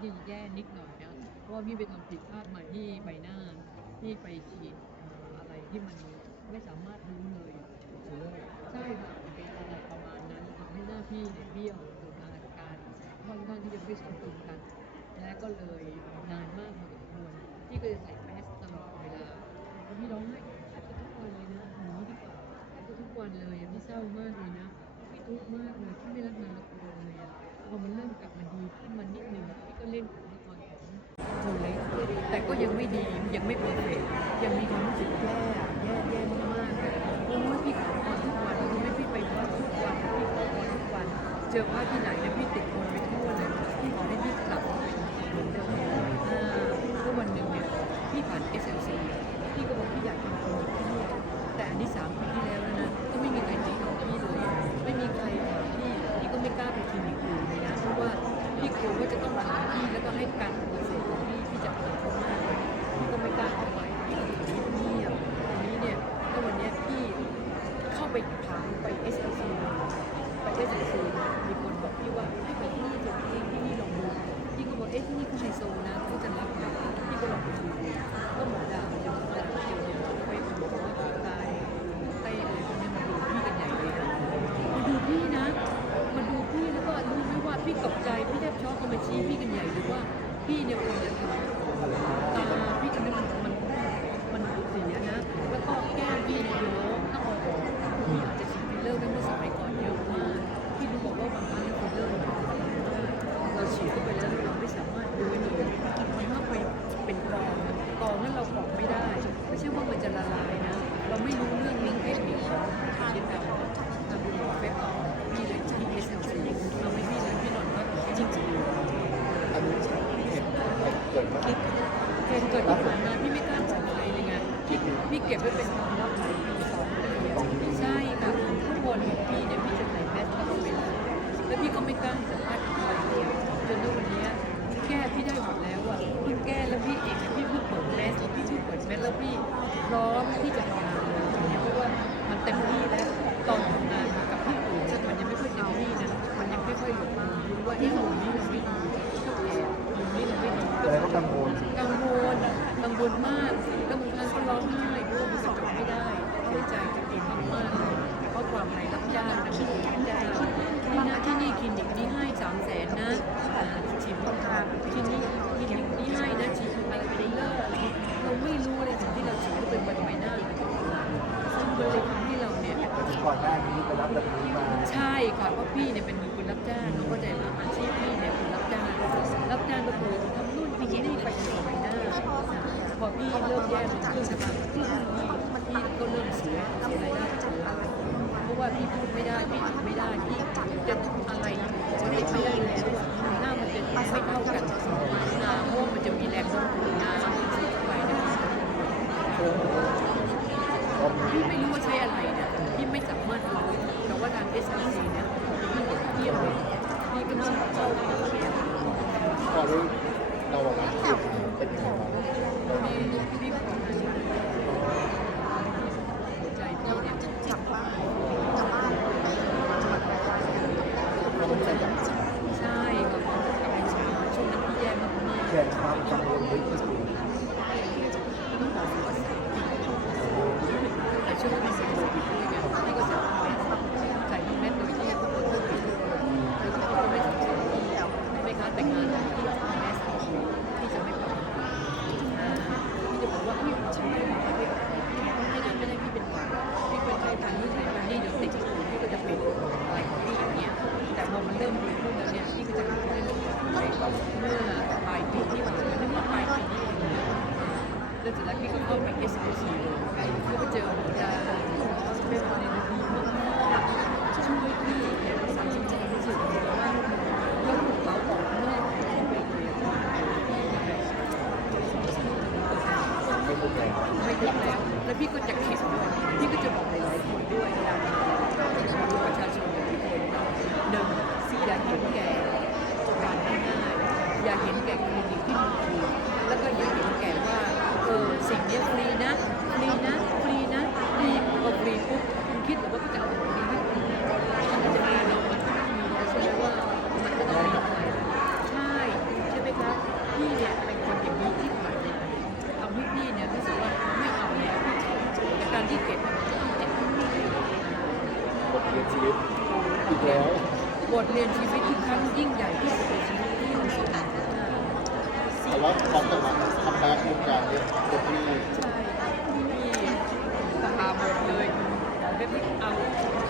ที่แย่นิดหน่อยนะเพราะว่าพี่ไปทำผิดพลาดมาที่ใบหน้าพี่ไปฉีดอะไรที่มันไม่สามารถรู้เลยเลอร์ใช่ค่ะเป็นอะไรประมาณนั้นทำให้หน้าพี่เนี่ยเบี้ยวโดยอาการค่อนข้างที่จะไม่สมดุลกัน และก็เลยนานมากพอสมควรพี่ก็จะใส่แมสตลอดเวลาพี่ร้องไห้แทบจะทุกวันเลยนะหนีดีกว่าแทบจะทุกวันเลยพี่เศร้ามากเลยนะพี่ทุกข์มากเลยพี่ไม่รักงานละครเลยพอมันเริ่มกลับมาดีขึ้นมานิดนึง ก็เล่นของละครของโทเล็กแต่ก็ยังไม่ดียังไม่เพอร์เฟกต์ยังมีความรู้สึกแย่แย่แย่มากๆเลยโอ้ยพี่ขอพรทุกวันรู้ไหมพี่ไปวัดทุกวันพี่ขอพรทุกวัน เจอพระที่ไหนเนี่ยพี่ติดคนไปทั่วเลยพี่ขอให้พี่กลับเป็นเหมือนเดิมอ่าเพราะวันหนึ่งเนี่ยพี่ผ่าน SLC พี่ก็บอกพี่อยากทำคลินิกที่นี่แต่อันนี้สามปีที่แล้ว พี่กลัวว่าจะต้องหาที่แล้วก็ให้การปฏิเสธของพี่พี่จะอายเขามากพี่ก็ไม่กล้าเข้าไปพี่ก็อยู่เงียบๆทีนี้เนี่ยก็วันนี้พี่เข้าไปถามไปเอสเอซีไปเอสเอซีมีคนบอกพี่ว่าให้ไปที่นี่เถอะที่ที่นี่ลองดูพี่ก็บอกเอ๊ะที่นี่เขาไฮโซนะเขาจะรับไหมพี่ก็ลองไปดู คิดเกมเกิดที่ผ่านมาพี่ไม่กล้าบอกใครเลยไงพี่พี่เก็บไว้เป็นความลับขายปีสองปีใช่ค่ะทุกคนพี่เนี่ยพี่จะใส่แมสตลอดเวลาแล้วพี่ก็ไม่กล้าสัมภาษณ์ใครเลยจนถึงวันนี้แก้พี่ได้หมดแล้วอะพี่แก้แล้วพี่เองพี่เพิ่งเปิดแมสพี่เพิ่งเปิดแมสแล้วพี่ พี่เนี่ยเป็นคนรับจ้างเขาก็ใจว่าอาชีพพี่เนี่ยเป็นรับจ้างรับจ้างก็คือทำนู่นทำนี่ไปทำไปหน้พอพี่เริ่มแย่ลงขึ้นนะคะพี่พี่ก็เริ่มเสียเสียรายได้เพราะว่าพี่พูดไม่ได้พี่อ่านไม่ได้พี่จะอะไรจะเรียกไม่ได้แล้วอะหน้ามันจะไม่เท่ากันหน้าเพราะว่ามันจะมีแรงโน้มถ่วงหน้ามันจะเข้าไปเนี่ย พี่ไม่รู้ว่าใช้อะไรเนี่ยพี่ไม่สามารถรู้แต่ว่าทาง S R C เนี่ยพี่บอกเยี่ยมเลยพี่ก็ต้องเข้าไปเรียน พอรู้เราออกมาพูดเป็นยังไงบ้าง พี่พี่บอกนะหัวใจพี่เนี่ย จากบ้านจากบ้านจังหวัดไรบ้าน ต้องใช้แบบ ใช่ก็กลับไปช้าช่วงนั้นพี่แย่มาก แทนความกังวลไว้ที่สุด ๆแต่ ช่วงนั้นมันเป็นสิ่งที่เนี่ยพี่ก็ใส่แมสใส่แมสโดยที่ทุกคนก็ติดแล้วทุกคนก็ไม่สนใจพี่ไม่ค้าแต่งงานพี่จะแมสพี่จะไม่ปล่อยพี่จะบอกว่าพี่ฉันไม่ไหวพี่ไม่ได้ไม่ได้พี่เป็นหวัดพี่เป็นไข้ทางนี้ไข้ทางนี้เดี๋ยวติดที่อื่นพี่ก็จะเป็นอะไรของพี่อย่างเงี้ยแต่พอมันเริ่มดีขึ้นแล้วเนี่ยพี่ก็จะรู้ได้เมื่อปลายปีที่ผ่านมาเมื่อปลายปีนี้เองนะแล้วจากนั้นพี่ก็เข้าไป S O C เลยพี่ ไปเจอหมอดาเป็นคนในดีมากๆช่วยพี่เนี่ยภาษาริงๆที่สุดเลยว่าเขาอมแล้วไม่คิดแล้วแล้วพี่ก็จะเข็ดด้วยพี่ก็จะบอกหลายๆคนด้วยเวลาประชาชนทุกคนหนึ่งอย่าเห็นแก่การง่ายๆอย่าเห็นแก่คลินิกที่มีฟรีแล้วก็อย่าเห็นแก่ว่าเออสิ่งนี้ฟรีนะฟรีนะฟรีนะฟรีพอฟรีปุ๊บ คุณคิดหรือว่าก็จะเอาของดีให้คุณมันจะมีเนาะมันก็ต้องมีนะใช่ไหมว่ามันก็ต้องมีอะไรใช่ใช่ไหมคะ ที่เก็บมันก็ต้องเก็บบ ทเรียนชีวิตอีกแล้ว บทเรียนชีวิตที่ครั้งยิ่งใหญ่ที่สุดในชีวิตที่เราสน แต่ว่าพร้อมกับมาคัมแบ็กวงการเนี่ยเต็มที่ ใช่ที่สภาหมดเลยเว็บไม่เอา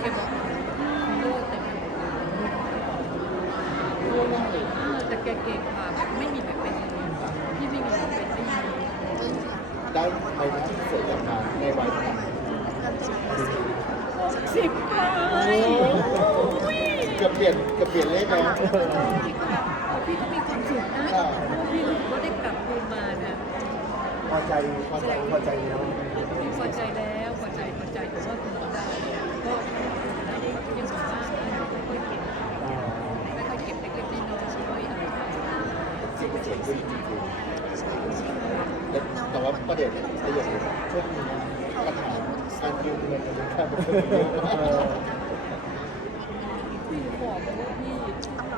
ไปบอกโลดเต็มไปหมดเลย ทั่วหน้าเลย อ่าแต่แก เก่งค่ะไม่มีแบบเป็นพี่ไม่มีแบบเป็นไม่มีได้ไปนะเสร็จจากงานในวัยสิบไปเกือบเปลี่ยนเกือบเปลี่ยนเลขแล้วพี่ก็มีความสุขนะพราะพี่รู้ว่าได้กลับคืนมานะพอใจพอใจพอใจแล้วพอใจแล้วพอใจพอใจแต่ว่าคุณหมอดาเนี่ยก็ยังบอกว่าไม่ค่อยเก็บไม่ค่อยเก็บเล็กๆน้อยๆช่วยอะไรไป สิ่งที่เกิดขึ้นจริงๆแต่ว่าประเด็นประโยชน์ช่วงนี้ปัญหาการยืมเงินมันแค่เป็นเรื่องเยอะมากพี่บอกเลยว่าพี่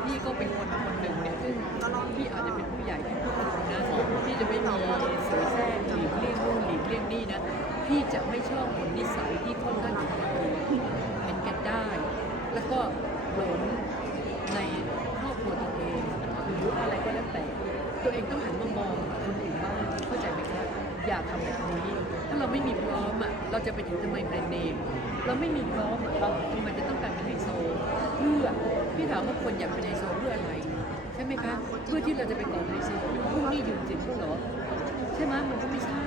พี่ก็เป็นคนคนหนึ่งเนี่ยซึ่งพี่อาจจะเป็นผู้ใหญ่ที่พูดนะพี่จะไม่มีสวยแซ่หลีกเลี่ยงนู่นหลีกเลี่ยงนี่นะ พี่จะไม่ชอบคนนิสัยที่ค่อนข้างจะเห็นกันได้ แล้วก็หลงในครอบครัวตัวเองหรืออะไร ก็แล้วแต่ ตัวเองต้องหันมามองคนอื่นบ้างเข้าใจไหมครับอย่าทำแบบนี้ถ้าเราไม่มีพร้อมอะเราจะไปถึงทำไมแบรนด์เนมเราไม่มีพร้อมอะเราทำไมจะต้องการเป็นไฮโซเพื่อพี่ถามว่าคนอยากเป็นไฮโซเพื่ออะไรใช่ไหมคะเพื่อที่เราจะไปก่อไฮโซพวกนี้ยืมสินพวกเหรอใช่ไหมมันก็ไม่ใช่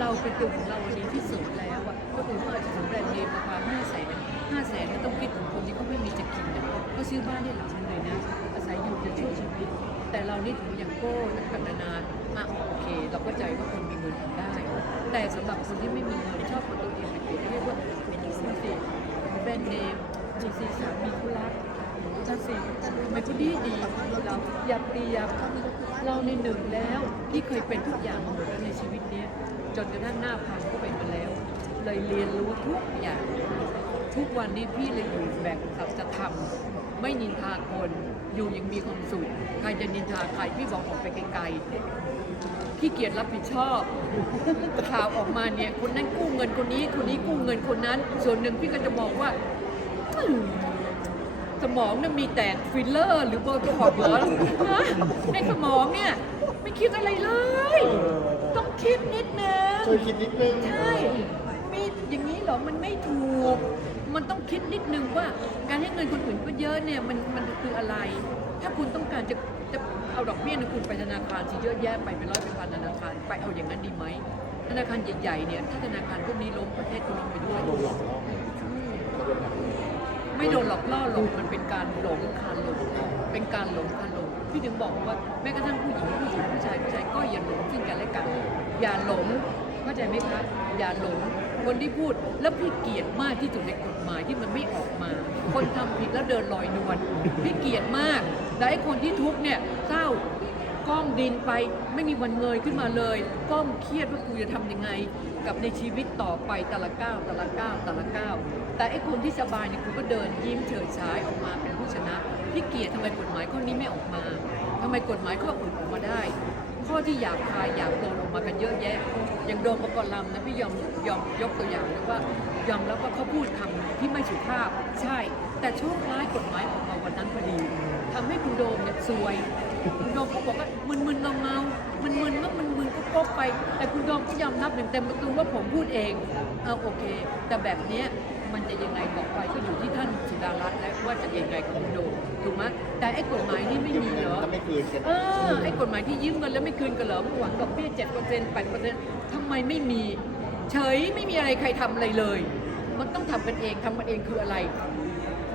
เราเป็นตัวของเราวันนี้ที่สุดแล้วอะก็คือว่าอาจจะทำแบรนด์เนมราคาห้าแสนห้าแสนต้องคิดถึงคนที่เขาไม่มีจะกินนะก็ซื้อบ้านได้หลังนึงเลยนะอาศัยอยู่จนช่วชีวิต แต่เรานี่ถืออย่างโก้ต่างๆนานาอะโอเค เราก็ใจว่าคนมีเงินทำได้ แต่สำหรับคนที่ไม่มีเงินชอบเอาตัวเองไปเปรียบเทียบว่าเป็นดูสิแบรนด์เนมดูสิสามีเขารักดูสิทำไมเขาดีดีเราอย่าเปรียบเราในหนึ่งแล้วพี่เคยเป็นทุกอย่างมาหมดแล้วในชีวิตเนี้ยจนกระทั่งหน้าพังก็เป็นมาแล้ว เลยเรียนรู้ทุกอย่าง ทุกวันนี้พี่เลยอยู่แบบสัจธรรมไม่นินทาคน อยู่อยังมีความสุขใครจะนินทาใครพี่บอกออกไปไกลๆขี้เกียจรับผิดชอบข่าวออกมาเนี่ย คนนั้นกู้เงินคนนี้ คนนี้กู้เงินคนนั้น ส่วนหนึ่งพี่ก็จะบอกว่าอืมสมองน่ะมีแต่ฟิลเลอร์ หรือโบท็อกซ์เหรอฮะในสมองเนี่ย ไม่คิดอะไรเลย ต้องคิดนิดนึงช่วยคิดนิดนึงใช่มี อย่างนี้เหรอมันไม่ถูก มันต้องคิดนิดนึงว่าการให้เงินคนอื่นก็เยอะเนี่ยมันมันคืออะไร ถ้าคุณต้องการจะจะเอาดอกเบี้ยนะคุณไปธนาคารสิเยอะแยะไปเป็นร้อยเป็นพันธนาคารไปเอาอย่างนั้นดีไหมธนาคารใหญ่ๆเนี่ยถ้าธนาคารพวกนี้ล้มประเทศก็ล้มไปด้วย ไม่โดนหลอกล่อหลงมันเป็นการหลงคาหลงเป็นการหลงคาหลงพี่ถึงบอกว่าแม้กระทั่งผู้หญิงผู้หญิงผู้ชายผู้ชายก็อย่าหลงซึ่งกันและกัน อย่าหลงเข้าใจไหมคะอย่าหลง คนที่พูดแล้วพี่เกลียดมากที่สุดในกฎหมายที่มันไม่ออกมา คนทำผิดแล้วเดินลอยนวลพี่เกลียดมากแต่ไอ้คนที่ทุกข์เนี่ยเศร้าก้องดินไปไม่มีวันเงยขึ้นมาเลยก้องเครียดว่ากูจะทำยังไง กับในชีวิตต่อไปแต่ละก้าวแต่ละก้าวแต่ละก้าวแต่ไอ้คนที่สบายเนี่ยกูก็เดินยิ้มเฉิดฉายออกมาเป็นผู้ชนะพี่เกียรติทำไมกฎหมายข้อนี้ไม่ออกมาทำไมกฎหมายข้ออื่นออกมาได้ ข้อที่อยากคายอยากโดนออกมากันเยอะแยะ อย่างโดมประกรณ์ลำนะพี่ยอมยอมยกตัวอย่างเลยว่ายอมรับว่าเขาพูดคำที่ไม่สุภาพใช่ แต่โชคร้ายกฎหมายออกมาวันนั้นพอดีทำให้คุณโดมเนี่ยซวยคุณโดมก็บอกว่ามึนๆเงาเงาๆมึนๆว่ามึนๆก็โก๊กไป แต่คุณโดมก็ยอมรับอย่างเต็มประตูว่าผมพูดเองเอาโอเค แต่แบบเนี้ย มันจะยังไงบอกไปก็อยู่ที่ท่านสุดารัตน์แล้วว่าจะยังไงกับคุณโดมถูกไหมแต่ไอ้กฎหมายนี่ไม่มีเหรอถ้าไม่คืนกัน เออไอ้กฎหมายที่ยืมเงินแล้วไม่คืนกันเหรอหวังดอกเบี้ยเจ็ดเปอร์เซ็นต์แปดเปอร์เซ็นต์ทำไมไม่มี เฉยไม่มีอะไรใครทำอะไรเลย มันต้องทำกันเองทำกันเองคืออะไร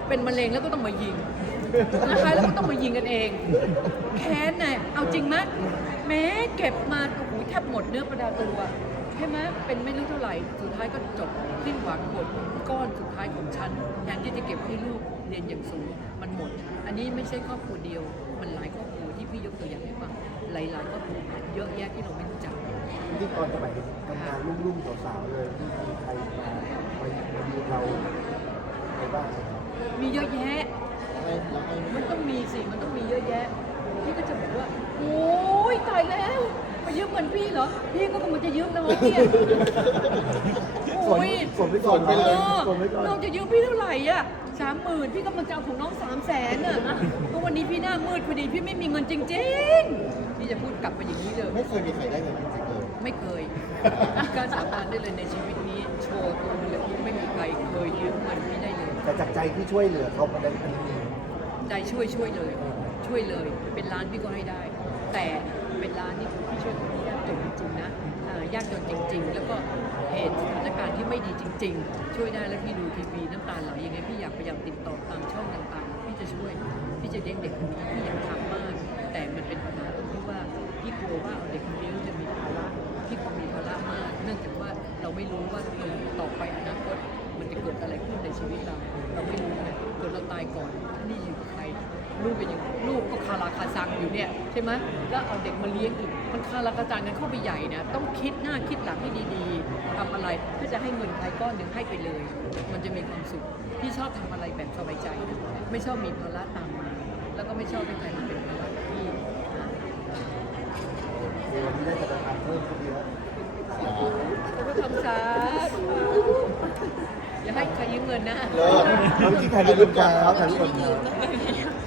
เป็นมะเร็งแล้วก็ต้องมายิงนะคะแล้วก็ต้องมายิงกันเอง แค้นน่ะเอาจริงไหมแม้เก็บมาโอ้โหแทบหมดเนื้อประดาตัวใช่ไหมเป็นไม่รู้เท่าไหร่ สุดท้ายก็จบสิ้นหวังหมด ก้อนสุดท้ายของฉันแทนที่จะเก็บให้ลูกเรียนอย่างสูงมันหมด อันนี้ไม่ใช่ครอบครัวเดียว มันหลายครอบครัวที่พี่ยกตัวอย่างให้ฟังหลายๆครอบครัวเยอะแยะที่เราไม่รู้จักพิธีกรสมัยทำงานรุ่งๆสาวๆเลยที่มีใครมามามาดูเราในบ้างไหมครับมีเยอะแยะให้แล้วให้มันต้องมีสิ มันต้องมีเยอะแยะ พี่ก็จะบอกว่า โอ้ยตายแล้ว มายืมเงินพี่เหรอ พี่ก็กำลังจะยืมน้องเนี่ยโอ้ ส่วนโอ้ยส่วนไปก่อนส่วนไปเลยส่วนไปก่อน น้องจะยืมพี่เท่าไหร่อะสามหมื่นพี่กำลังจะเอาของน้องสามแสนอะก็วันนี้พี่หน้ามืดพอดีพี่ไม่มีเงินจริงๆพี่จะพูดกลับไปอย่างนี้เลย ไม่เคยมีใครได้เงินจริงๆเลย ไม่เคย กล้ารสาบานได้เลยในชีวิตนี้โชว์ตัวมันเลยไม่มีใครเคยยืมเงินพี่ได้เลย แต่จากใจที่ช่วยเหลือเขามาได้อันนี้ ใจช่วยช่วยเลย ช่วยเลย เป็นร้านพี่ก็ให้ได้ แต่เป็นร้านนี่คือพี่ช่วยคนที่ยากจนจริงๆนะอ่ายากจนจริง ๆ แล้วก็ เหตุสถานการณ์ที่ไม่ดีจริง ๆ ช่วยได้แล้วพี่ดูทีวีน้ำตาไหลยังไงพี่อยากพยายามติดต่อตามช่องต่างๆพี่จะช่วยพี่จะเลี้ยงเด็กคนนี้พี่อยากทำมาก แต่มันเป็นปัญหาตรงที่ว่าพี่กลัวว่าเอาเด็กคนนี้จะมีภาระพี่กลัวมีภาระมาก เนื่องจากว่าเราไม่รู้ว่าเออต่อไปอนาคตมันจะเกิดอะไรขึ้นในชีวิตเรา เราไม่รู้ไงเกิดเราตายก่อนนี่อยู่กับใครลูกเป็นยังลูกก็คาราคาซังอยู่เนี่ยใช่ไหมแล้วเอาเด็กมาเลี้ยงอีก มันคาราคาซังกันเข้าไปใหญ่นะต้องคิดหน้าคิดหลังให้ดีๆทำอะไรถ้าจะให้เงินใครก้อนหนึ่งให้ไปเลย มันจะมีความสุขพี่ชอบทำอะไรแบบสบายใจนะไม่ชอบมีภาระตามมา แล้วก็ไม่ชอบให้ใครมาเป็นภาระกับพี่นะในวันนี้ได้ธนาคารเพิ่มขึ้นเยอะเขาก็ทำซาอย่าให้ใครยืมเงินนะเลิศเอาจริงๆถ่ายรูปกันครับถ่ายรูปกันครับ